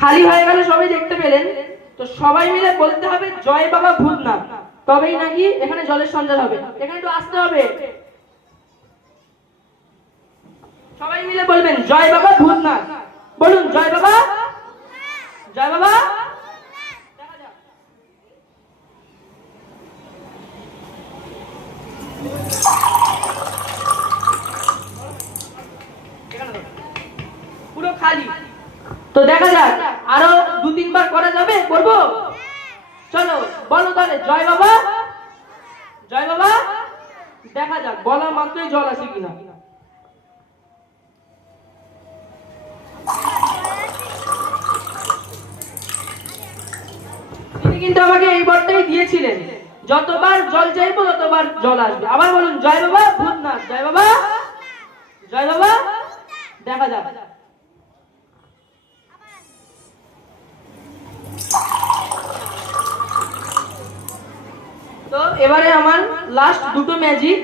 খালি হয়ে গেল, সবাই দেখতে পেলেন তো। সবাই মিলে বলতে হবে জয় বাবা ভূতনাথ, তবেই নাকি এখানে জলের সঞ্চার হবে। এখানে একটু আসতে হবে, সবাই মিলে বলবেন জয় বাবা ভূতনাথ। বলুন জয় বাবা, জয় বাবা। পুরো খালি তো, দেখা যাক আরো 2-3 বার করা যাবে, করবো? চলো বলো তাহলে জয় বাবা, জয় বাবা। দেখা যাক বলা মাত্রই জল আসে কিনা। তিনি কিন্তু আমাকে এই বরটাই দিয়েছিলেন, যতবার জল চাইবো ততবার জল আসবে। আবার বলুন জয় বাবা ভূতনাথ, জয় বাবা, জয় বাবা। দেখা যাক। তো এবারে আমার লাস্ট দুটো ম্যাজিক,